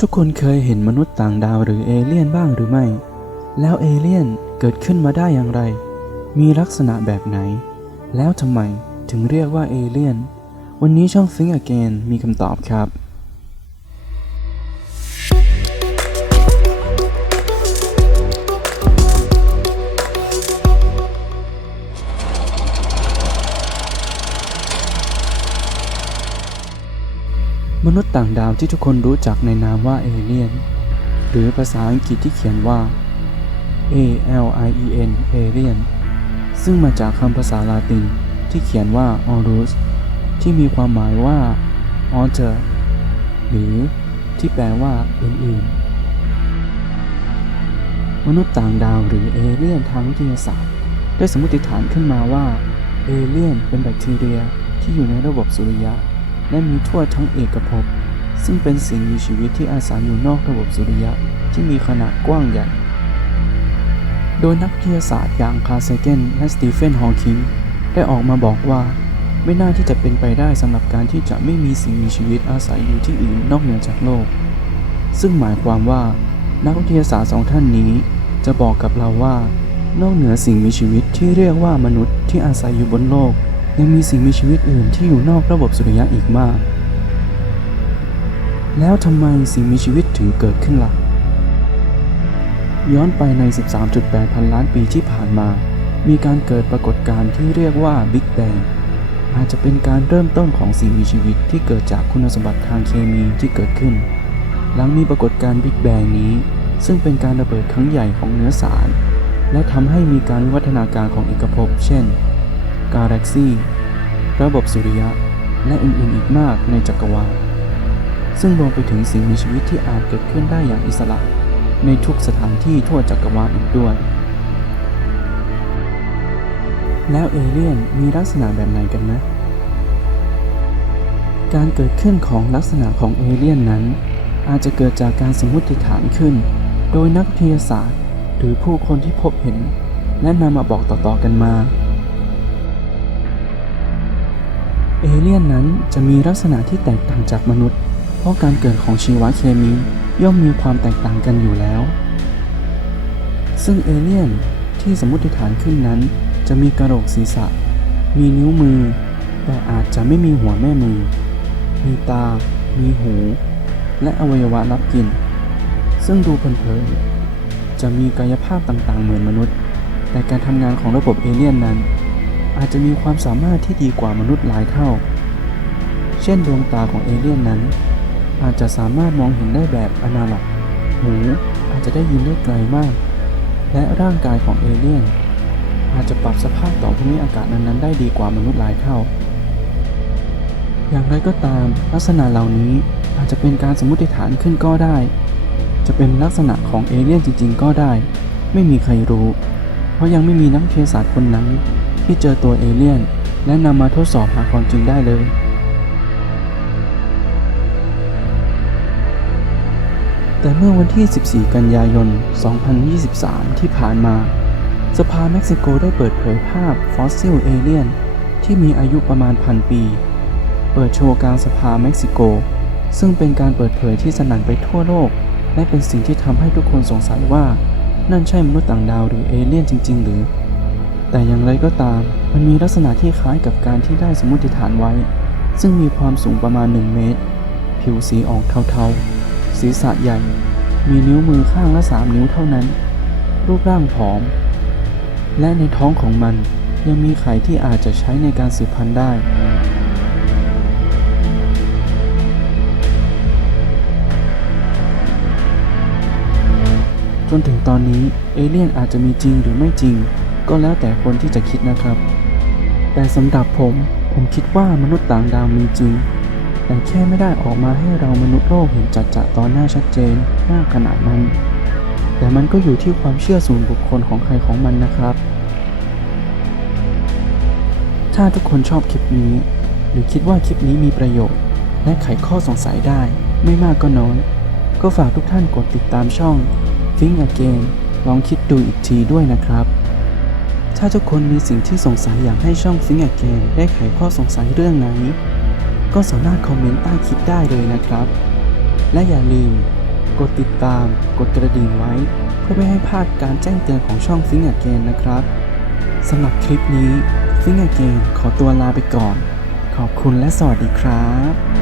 ทุกคนเคยเห็นมนุษย์ต่างดาวหรือเอเลี่ยนบ้างหรือไม่ แล้วเอเลี่ยนเกิดขึ้นมาได้อย่างไร มีลักษณะแบบไหน แล้วทำไมถึงเรียกว่าเอเลี่ยน วันนี้ช่องซิงอเกนมีคำตอบครับ มนุษย์ต่างดาวที่ทุกคนรู้จักในนามว่าเอเลียน หรือภาษาอังกฤษที่เขียนว่า A L I E N alien ซึ่งมาจากคำภาษาลาตินที่เขียนว่า Aurus ที่มีความหมายว่า alter หรือที่แปลว่าอื่นๆ มนุษย์ต่างดาวหรือเอเลี่ยนทางวิทยาศาสตร์ ได้สมมติฐานขึ้นมาว่า เอเลี่ยนเป็นแบคทีเรียที่อยู่ในระบบสุริยะ และมีทั่วทั้งเอกภพ ซึ่งเป็นสิ่งมีชีวิตที่อาศัยอยู่นอกระบบสุริยะที่มีขนาดกว้างใหญ่ โดยนักวิทยาศาสตร์อย่างคาร์เซเกนและสตีเฟนฮอว์คิงได้ออกมาบอกว่า ไม่น่าที่จะเป็นไปได้สำหรับการที่จะไม่มีสิ่งมีชีวิตอาศัยอยู่ที่อื่นนอกเหนือจากโลก ซึ่งหมายความว่า นักวิทยาศาสตร์สองท่านนี้ จะบอกกับเราว่า นอกเหนือสิ่งมีชีวิตที่เรียกว่ามนุษย์ที่อาศัยอยู่บนโลก ยังมีสิ่งมีชีวิตอื่นที่อยู่นอกระบบสุริยะอีกมาก แล้วทำไมสิ่งมีชีวิตถึงเกิดขึ้นล่ะ ย้อนไปใน 13.8 พันล้านปีที่ผ่านมา มีการเกิดปรากฏการณ์ที่เรียกว่า Big Bang อาจจะเป็นการเริ่มต้นของสิ่งมีชีวิตที่เกิดจากคุณสมบัติทางเคมีที่เกิดขึ้น หลังมีปรากฏการณ์ Big Bang นี้ ซึ่งเป็นการระเบิดครั้งใหญ่ของเนื้อสาร และทำให้มีการวิวัฒนาการของเอกภพเช่น กาแล็กซี่ระบบสุริยะ และอื่นๆอีกมากในจักรวาล ซึ่งรวมไปถึงสิ่งมีชีวิตที่อาจเกิดขึ้นได้อย่างอิสระ ในทุกสถานที่ทั่วจักรวาลอีกด้วย แล้วเอเลี่ยนมีลักษณะแบบไหนกันนะ การเกิดขึ้นของลักษณะของเอเลี่ยนนั้น อาจจะเกิดจากการสมมติฐานขึ้น โดยนักวิทยาศาสตร์ หรือผู้คนที่พบเห็น และนำมาบอกต่อๆกันมา เอเลี่ยนนั้นจะมีลักษณะที่แตกต่างจากมนุษย์ เพราะการเกิดของชีวเคมีย่อมมีความแตกต่างกันอยู่แล้ว ซึ่งเอเลี่ยนที่สมมติฐานขึ้นนั้น จะมีกระโหลกศีรษะ มีนิ้วมือ แต่อาจจะไม่มีหัวแม่มือ มีตา มีหู และอวัยวะรับกลิ่นซึ่งดูเพลินๆจะมีกายภาพต่างๆเหมือนมนุษย์ แต่การทำงานของระบบเอเลี่ยนนั้น อาจจะมีความสามารถที่ดีกว่ามนุษย์หลายเท่า เช่นดวงตาของเอเลี่ยนนั้น อาจจะสามารถมองเห็นได้แบบอนาล็อกหูอาจจะได้ยินได้ไกลมาก และร่างกายของเอเลี่ยน อาจจะปรับสภาพต่อภูมิอากาศนั้นๆได้ดีกว่ามนุษย์หลายเท่า อย่างไรก็ตาม ลักษณะเหล่านี้อาจจะเป็นการสมมติฐานขึ้นก็ได้ จะเป็นลักษณะของเอเลี่ยนจริง ๆ ก็ได้ ไม่มีใครรู้ เพราะยังไม่มีนักวิทยาศาสตร์คนนั้น ที่เจอตัวเอเลี่ยน และนำมาทดสอบหาความจริงได้เลยแต่เมื่อวันที่ 14 กันยายน 2023 ที่ผ่านมา สภาเม็กซิโกได้เปิดเผยภาพฟอสซิลเอเลียน ที่มีอายุประมาณพันปี เปิดโชว์กลางสภาเม็กซิโก ซึ่งเป็นการเปิดเผยที่สนั่นไปทั่วโลก และเป็นสิ่งที่ทำให้ทุกคนสงสัยว่า นั่นใช่มนุษย์ต่างดาวหรือเอเลี่ยนจริง ๆ หรือ แต่อย่างไรก็ตาม มันมีลักษณะที่คล้ายกับการที่ได้สมมติฐานไว้ ซึ่งมีความสูงประมาณ 1 เมตร ผิวสีออกเทาๆ ศีรษะใหญ่ มีนิ้วมือข้างละ3นิ้วเท่านั้น รูปร่างผอม และในท้องของมันยังมีไข่ที่อาจจะใช้ในการสืบพันธุ์ได้จนถึงตอนนี้เอเลี่ยนอาจจะมีจริงหรือไม่จริง ก็แล้วแต่คนที่จะคิดนะครับ แต่สำหรับผมผมคิดว่ามนุษย์ต่างดาวมีจริง แต่แค่ไม่ได้ออกมาให้เรามนุษย์โลกเห็นจัดจะตอนหน้าชัดเจนมากขนาดนั้น แต่มันก็อยู่ที่ความเชื่อส่วนบุคคลของใครของมันนะครับ ถ้าทุกคนชอบคลิปนี้ หรือคิดว่าคลิปนี้มีประโยชน์ และไขข้อสงสัยได้ไม่มากก็น้อย ก็ฝากทุกท่านกดติดตามช่อง Think Again ลองคิดดูอีกทีด้วยนะครับ ถ้าทุกคนมีสิ่งที่สงสัยอยากให้ช่อง Think Again ได้ไขข้อสงสัยเรื่องไหน ก็สามารถคอมเมนต์ใต้คลิปได้เลยนะครับ และอย่าลืม กดติดตาม กดกระดิ่งไว้ เพื่อไม่ให้พลาดการแจ้งเตือนของช่องซิงเกนนะครับสำหรับคลิปนี้ซิงเกนขอตัวลาไปก่อน ขอบคุณและสวัสดีครับ